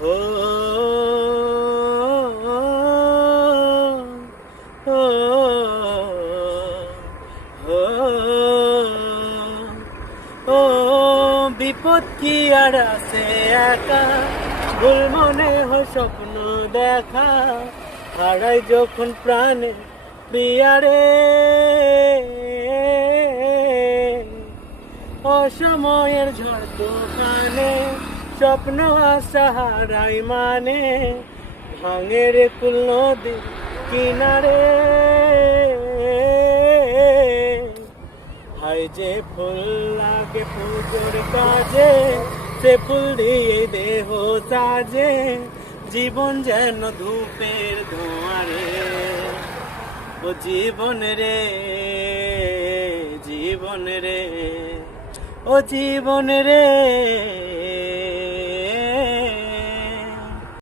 ও ও ও বিপদ কি আর আছে একা, ভুল মনে হয় স্বপ্ন দেখা, হারাই যখন প্রাণে প্রিয়ারে, অসময়ের ঝড় তুফানে স্বপ্ন আশা হারাই মানে, ভাঙে রে কুল নদীর কিনারে। হাই যে ফুল লাগে পুজোর কাজে, সে ফুল দিয়ে দেহ সাজে, জীবন যেন ধূপের ধোঁয়ারে। ও জীবন রে, জীবন রে, ও জীবন রে।